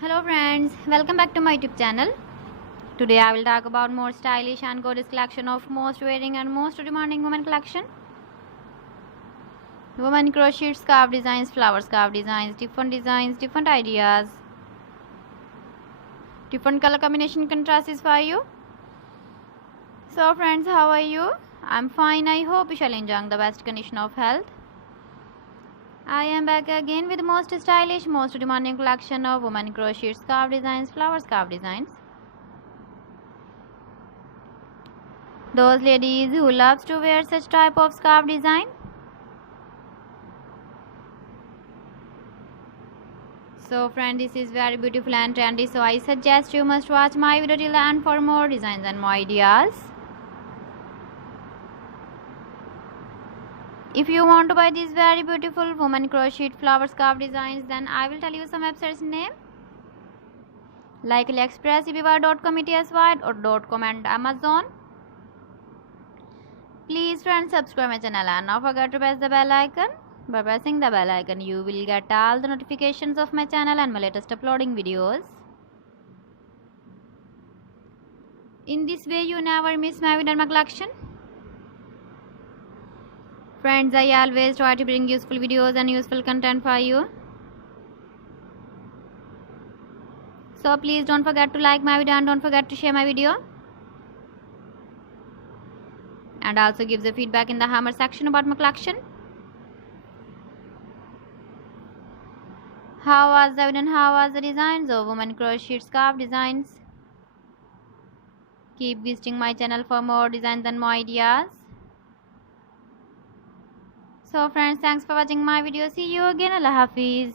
Hello friends, welcome back to my YouTube channel. Today I will talk about more stylish and gorgeous collection of most wearing and most demanding women collection. Women crochet scarf designs, flower scarf designs, different ideas, different color combination contrasts for you. So friends, how are you? I'm fine. I hope you shall enjoy the best condition of health. I am back again with the most stylish, most demanding collection of women crochet scarf designs, flower scarf designs. Those ladies who loves to wear such type of scarf design. So friend, this is very beautiful and trendy, so I suggest you must watch my video till the end for more designs and more ideas. If you want to buy these very beautiful woman crochet flower scarf designs, then I will tell you some websites name like AliExpress, eBay.com, ETSY or .com and Amazon. Please friends, subscribe my channel and not forget to press the bell icon. By pressing the bell icon, you will get all the notifications of my channel and my latest uploading videos. In this way, you never miss my video and my collection. Friends, I always try to bring useful videos and useful content for you. So please don't forget to like my video and don't forget to share my video. And also give the feedback in the hammer section about my collection. How was the video and how was the designs of women crochet scarf designs? Keep visiting my channel for more designs and more ideas. So friends, thanks for watching my video. See you again. Allah Hafiz.